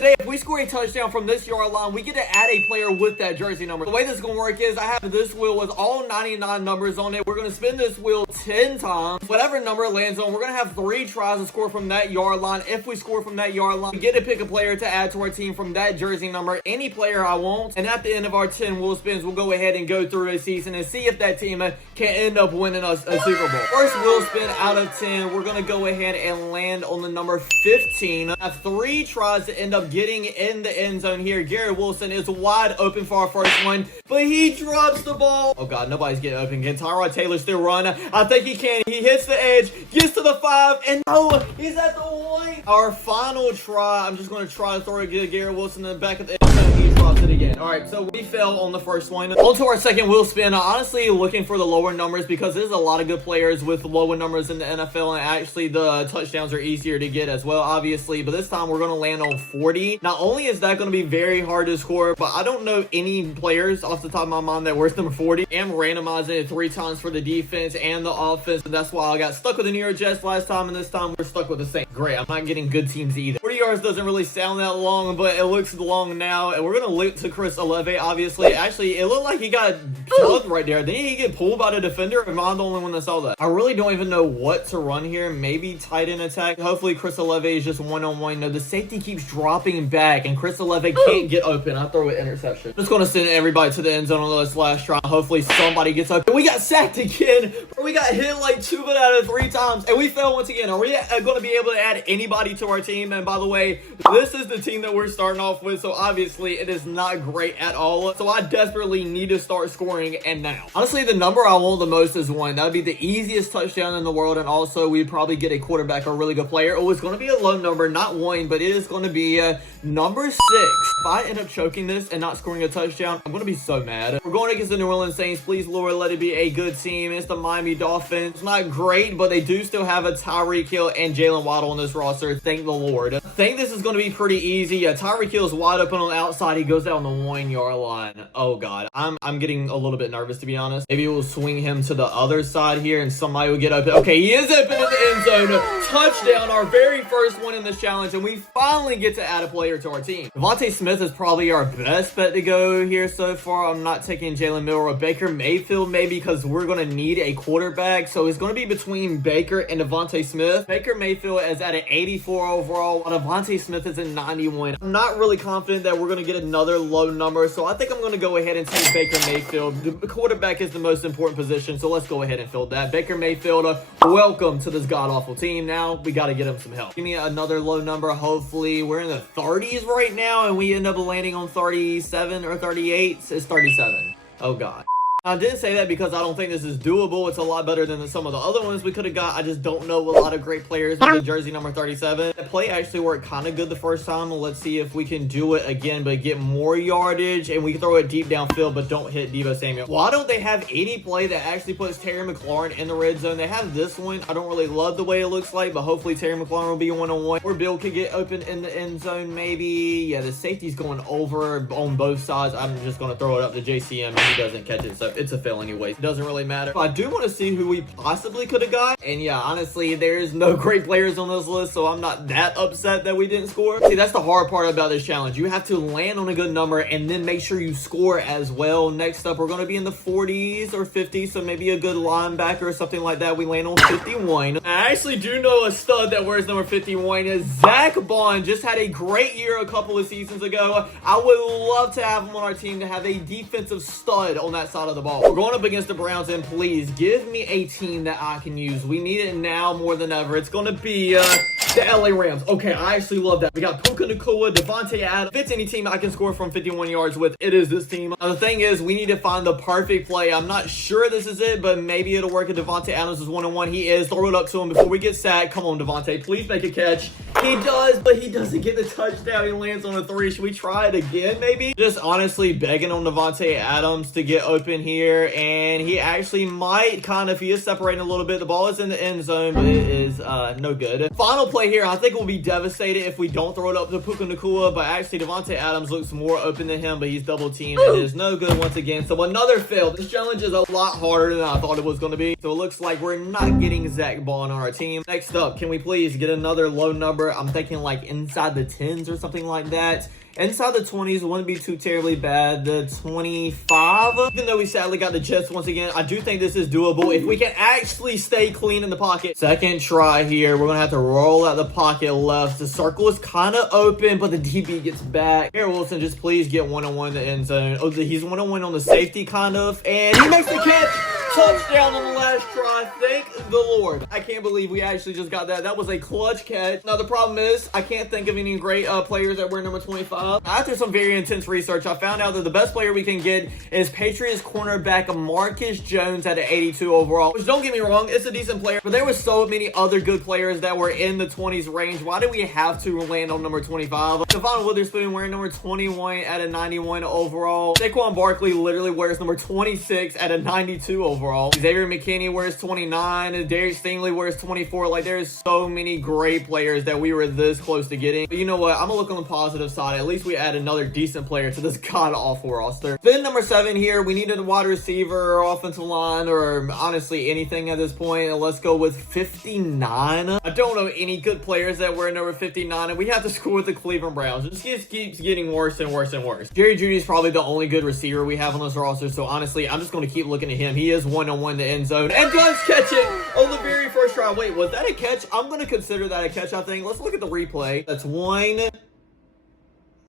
today, if we score a touchdown from this yard line, we get to add a player with that jersey number. The way this is going to work is I have this wheel with all 99 numbers on it. We're going to spin this wheel 10 times. Whatever number it lands on, we're going to have 3 tries to score from that yard line. If we score from that yard line, we get to pick a player to add to our team from that jersey number, any player I want. And at the end of our 10 wheel spins, we'll go ahead and go through a season and see if that team can end up winning us a Super Bowl. First wheel spin out of 10, we're going to go ahead and land on the number 15. I have 3 tries to end up getting in the end zone here. Garrett Wilson is wide open for our first one, but he drops the ball. Oh God, nobody's getting open. Can Tyrod Taylor still run? I think he can. He hits the edge, gets to the 5, and no, he's at the 1. Our final try, I'm just going to try to throw it to Garrett Wilson in the back of the end zone. He drops it again. All right, so we fell on the first one. On to our second wheel spin. Honestly, looking for the lower numbers because there's a lot of good players with lower numbers in the NFL, and actually the touchdowns are easier to get as well, obviously. But this time we're going to land on 40. Not only is that going to be very hard to score, but I don't know any players off the top of my mind that worth number 40. I'm randomizing it 3 times for the defense and the offense, and that's why I got stuck with the New York Jets last time, and this time we're stuck with the Saints. Great, I'm not getting good teams either. 40 yards doesn't really sound that long, but it looks long now, and we're going to look to Chris Olave, obviously. Actually, it looked like he got shoved right there. Didn't he get pulled by the defender, or am I the only one that saw that? I really don't even know what to run here. Maybe tight end attack. Hopefully Chris Olave is just one-on-one. No, the safety keeps dropping back, and Chris Olave can't get open. I throw an interception. Just going to send everybody to the end zone on this last try. Hopefully somebody gets open. We got sacked again. We got hit like 2 out of 3 times, and we fell once again. Are we going to be able to add anybody to our team? And by the way, this is the team that we're starting off with, so obviously it is not great at all. So I desperately need to start scoring, and now. Honestly, the number I want the most is 1. That would be the easiest touchdown in the world, and also we'd probably get a quarterback or a really good player. Oh, it's going to be a low number, not 1, but it is going to be number 6. If I end up choking this and not scoring a touchdown, I'm going to be so mad. We're going against the New Orleans Saints. Please, Lord, let it be a good team. It's the Miami Dolphins. It's not great, but they do still have a Tyreek Hill and Jalen Waddle on this roster. Thank the Lord. I think this is going to be pretty easy. Yeah, Tyreek Hill is wide open on the outside. He goes out on the 1-yard line. Oh God, I'm getting a little bit nervous, to be honest. Maybe we'll swing him to the other side here and somebody will get open. Okay, he is open in the end zone. Touchdown, our very first one in this challenge, and we finally get to add a player to our team. Devontae Smith is probably our best bet to go here so far. I'm not taking Jalen Miller or Baker Mayfield maybe because we're going to need a quarterback. So it's going to be between Baker and Devontae Smith. Baker Mayfield is at an 84 overall, while Devontae Smith is at 91. I'm not really confident that we're going to get another low number, so I think I'm going to go ahead and take Baker Mayfield. The quarterback is the most important position, so let's go ahead and fill that. Baker Mayfield, welcome to this god-awful team. Now we got to get him some help. Give me another low number. Hopefully we're in the 30s right now, and we end up landing on 37 or 38. It's 37. Oh God. I didn't say that because I don't think this is doable. It's a lot better than some of the other ones we could have got. I just don't know a lot of great players with the jersey number 37. The play actually worked kind of good the first time. Let's see if we can do it again, but get more yardage, and we can throw it deep downfield, but don't hit Deebo Samuel. Why don't they have any play that actually puts Terry McLaurin in the red zone? They have this one. I don't really love the way it looks like, but hopefully Terry McLaurin will be one-on-one. Or Bill could get open in the end zone maybe. Yeah, the safety's going over on both sides. I'm just going to throw it up to JCM, and he doesn't catch it, so it's a fail anyways. It doesn't really matter. I do want to see who we possibly could have got, and yeah, honestly, there's no great players on this list, so I'm not that upset that we didn't score. See, that's the hard part about this challenge. You have to land on a good number and then make sure you score as well. Next up, we're going to be in the 40s or 50s, so maybe a good linebacker or something like that. We land on 51. I actually do know a stud that wears number 51. Is Zach Bond. Just had a great year a couple of seasons ago. I would love to have him on our team to have a defensive stud on that side of the ball. We're going up against the Browns, and please give me a team that I can use. We need it now more than ever. It's going to be the LA Rams. Okay, I actually love that. We got Puka Nacua, Devontae Adams. If it's any team I can score from 51 yards with, it is this team. Now, the thing is, we need to find the perfect play. I'm not sure this is it, but maybe it'll work if Devontae Adams is one-on-one. He is. Throw it up to him before we get sacked. Come on, Devontae. Please make a catch. He does, but he doesn't get the touchdown. He lands on a 3. Should we try it again, maybe? Just honestly begging on Devontae Adams to get open here, and he actually might kind of, he is separating a little bit. The ball is in the end zone, but it is no good. Final play play here. I think we'll be devastated if we don't throw it up to Puka Nacua, but actually Devontae Adams looks more open than him, but he's double teamed. It is no good once again. So another fail. This challenge is a lot harder than I thought it was going to be. So it looks like we're not getting Zach Bond on our team. Next up, can we please get another low number? I'm thinking like inside the 10s or something like that. Inside the 20s wouldn't be too terribly bad. The 25, even though we sadly got the Jets once again, I do think this is doable if we can actually stay clean in the pocket. Second try here. We're going to have to roll out the pocket left. The circle is kind of open, but the DB gets back. Garrett Wilson, just please get one-on-one in the end zone. Oh, he's one-on-one on the safety, kind of. And he makes the catch. Touchdown on the last try. Thank the Lord. I can't believe we actually just got that. That was a clutch catch. Now, the problem is I can't think of any great players that wear number 25. After some very intense research, I found out that the best player we can get is Patriots cornerback Marcus Jones at an 82 overall, which don't get me wrong, it's a decent player, but there were so many other good players that were in the 20s range. Why do we have to land on number 25? Devon Witherspoon wearing number 21 at a 91 overall. Saquon Barkley literally wears number 26 at a 92 overall. Xavier McKinney wears 29, and Derek Stingley wears 24. Like, there's so many great players that we were this close to getting. But you know what? I'm gonna look on the positive side. At least we add another decent player to this god-awful roster. Then number 7 here, we needed a wide receiver or offensive line or honestly anything at this point. Let's go with 59. I don't know any good players that wear number 59, and we have to score with the Cleveland Browns. It just keeps getting worse and worse and worse. Jerry Jeudy is probably the only good receiver we have on this roster, so honestly, I'm just going to keep looking at him. He is one-on-one in the end zone and does catch it on the very first try. Wait, was that a catch? I'm going to consider that a catch, I think. Let's look at the replay. That's one.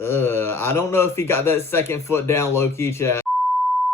I don't know if he got that second foot down low-key, chat.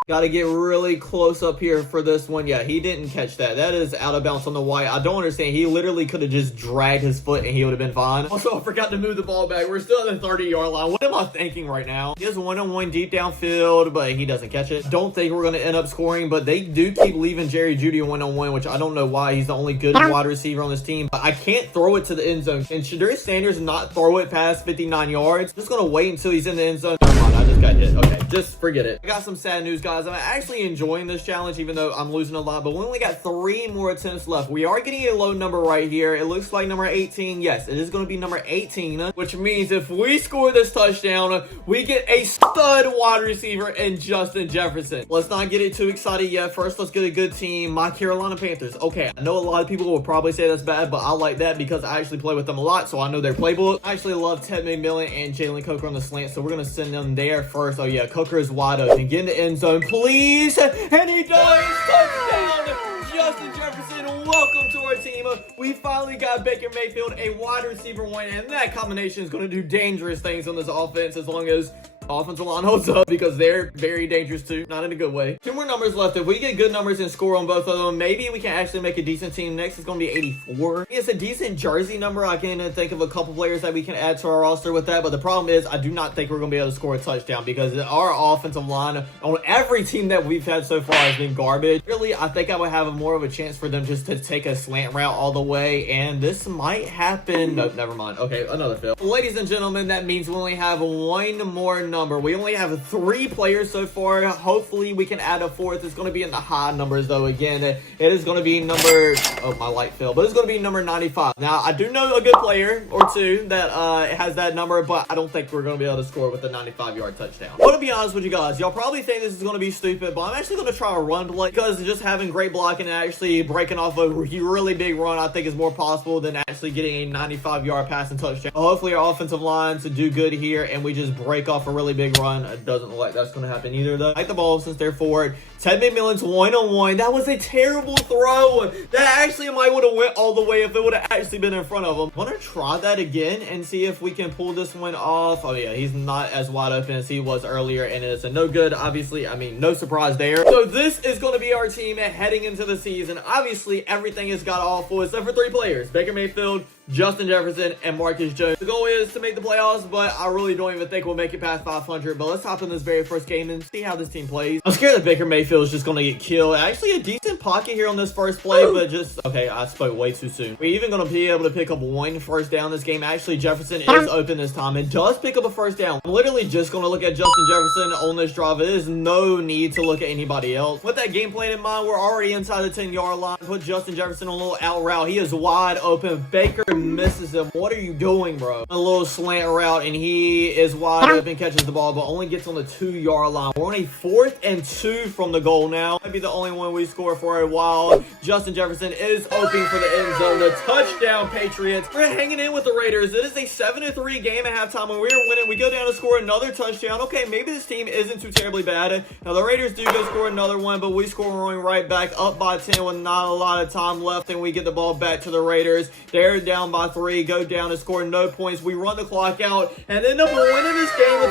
Got to get really close up here for this one. Yeah, he didn't catch that. That is out of bounds on the white. I don't understand. He literally could have just dragged his foot and he would have been fine. Also, I forgot to move the ball back. We're still at the 30-yard line. What am I thinking right now? He has one-on-one deep downfield, but he doesn't catch it. Don't think we're going to end up scoring, but they do keep leaving Jerry Jeudy one-on-one, which I don't know why. He's the only good wide receiver on this team, but I can't throw it to the end zone. And Shedeur Sanders not throw it past 59 yards? Just going to wait until he's in the end zone. Never mind, I just got hit. Okay, just forget it. I got some sad news, guys. I'm actually enjoying this challenge, even though I'm losing a lot, but we only got 3 more attempts left. We are getting a low number right here. It looks like number 18. Yes, it is going to be number 18, which means if we score this touchdown, we get a stud wide receiver in Justin Jefferson. Let's not get it too excited yet. First, let's get a good team. My Carolina Panthers. Okay, I know a lot of people will probably say that's bad, but I like that because I actually play with them a lot, so I know their playbook. I actually love Ted McMillan and Jalen Coker on the slant, so we're going to send them there first. Oh yeah, Coker is wide open. Get in the end zone, please. And he does. Touchdown. Justin Jefferson, welcome to our team. We finally got Baker Mayfield, a wide receiver one, and that combination is going to do dangerous things on this offense as long as offensive line holds up, because they're very dangerous too, not in a good way. 2 more numbers left. If we get good numbers and score on both of them, maybe we can actually make a decent team. Next is going to be 84. It's a decent jersey number. I can think of a couple players that we can add to our roster with that, but the problem is I do not think we're going to be able to score a touchdown because our offensive line on every team that we've had so far has been garbage. Really, I think I would have more of a chance for them just to take a slant route all the way, and this might happen. Nope, never mind. Okay, another fail. Ladies and gentlemen, that means we only have 1 more number. We only have 3 players so far. Hopefully we can add a 4th. It's going to be in the high numbers though. Again, it is going to be number, oh, my light fell, but it's going to be number 95. Now, I do know a good player or 2 that has that number, but I don't think we're going to be able to score with a 95-yard touchdown. But to be honest with you guys, y'all probably think this is going to be stupid, but I'm actually going to try a run play because just having great blocking and actually breaking off a really big run, I think is more possible than actually getting a 95-yard passing touchdown. Hopefully our offensive line to do good here and we just break off a really big run. It doesn't look like that's going to happen either though. Like the ball since they're forward. Ted McMillan's one-on-one. That was a terrible throw. That actually might would have went all the way if it would have actually been in front of him. I'm going to try that again and see if we can pull this one off. Oh yeah, he's not as wide open as he was earlier, and it's a no good. Obviously, I mean, no surprise there. So this is going to be our team heading into the season. Obviously, everything has got awful except for 3 players. Baker Mayfield, Justin Jefferson, and Marcus Jones. The goal is to make the playoffs, but I really don't even think we'll make it past 500. But let's hop in this very first game and see how this team plays. I'm scared that Baker Mayfield is just going to get killed. Actually, a decent pocket here on this first play, but just, okay, I spoke way too soon. We're even going to be able to pick up 1 first down this game. Actually, Jefferson is open this time and does pick up a first down. I'm literally just going to look at Justin Jefferson on this drive. There is no need to look at anybody else. With that game plan in mind, we're already inside the 10-yard line. Put Justin Jefferson on a little out route. He is wide open. Baker misses him. What are you doing, bro? A little slant route, and he is wide open, catches the ball, but only gets on the 2-yard line. We're on a 4th and 2 from the goal now. Might be the only one we score for a while. Justin Jefferson is open for the end zone. The touchdown, Patriots. We're hanging in with the Raiders. It is a 7-3 game at halftime, and we're winning. We go down to score another touchdown. Okay, maybe this team isn't too terribly bad. Now, the Raiders do go score another one, but we score right back up by 10 with not a lot of time left, and we get the ball back to the Raiders. They're down by 3, go down and score no points. We run the clock out, and then we're winning this game of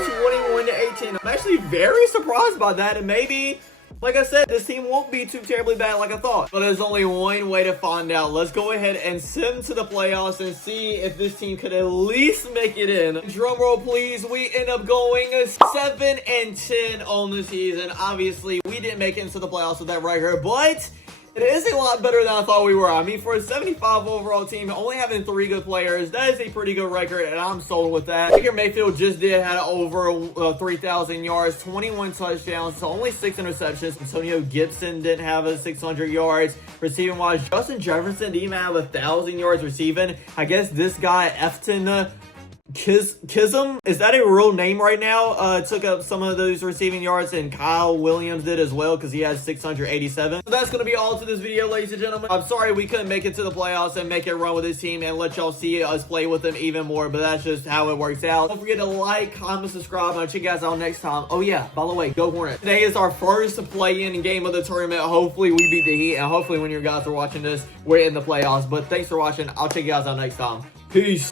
21-18. I'm actually very surprised by that, and maybe, like I said, this team won't be too terribly bad like I thought. But there's only one way to find out. Let's go ahead and send to the playoffs and see if this team could at least make it in. Drum roll, please. We end up going 7-10 on the season. Obviously, we didn't make it into the playoffs with that record, but it is a lot better than I thought we were. I mean, for a 75 overall team, only having 3 good players, that is a pretty good record, and I'm sold with that. Baker Mayfield just had over 3,000 yards, 21 touchdowns, so only 6 interceptions. Antonio Gibson didn't have a 600 yards receiving-wise. Justin Jefferson didn't even have 1,000 yards receiving. I guess this guy, Efton Kism, is that a real name right now? Took up some of those receiving yards, and Kyle Williams did as well because he has 687. So that's going to be all to this video, ladies and gentlemen. I'm sorry we couldn't make it to the playoffs and make it run with this team and let y'all see us play with them even more, but that's just how it works out. Don't forget to like, comment, subscribe, and I'll check you guys out next time. Oh yeah, by the way, go Hornets. Today is our first play-in game of the tournament. Hopefully we beat the Heat, and hopefully when you guys are watching this, we're in the playoffs. But thanks for watching. I'll check you guys out next time. Peace.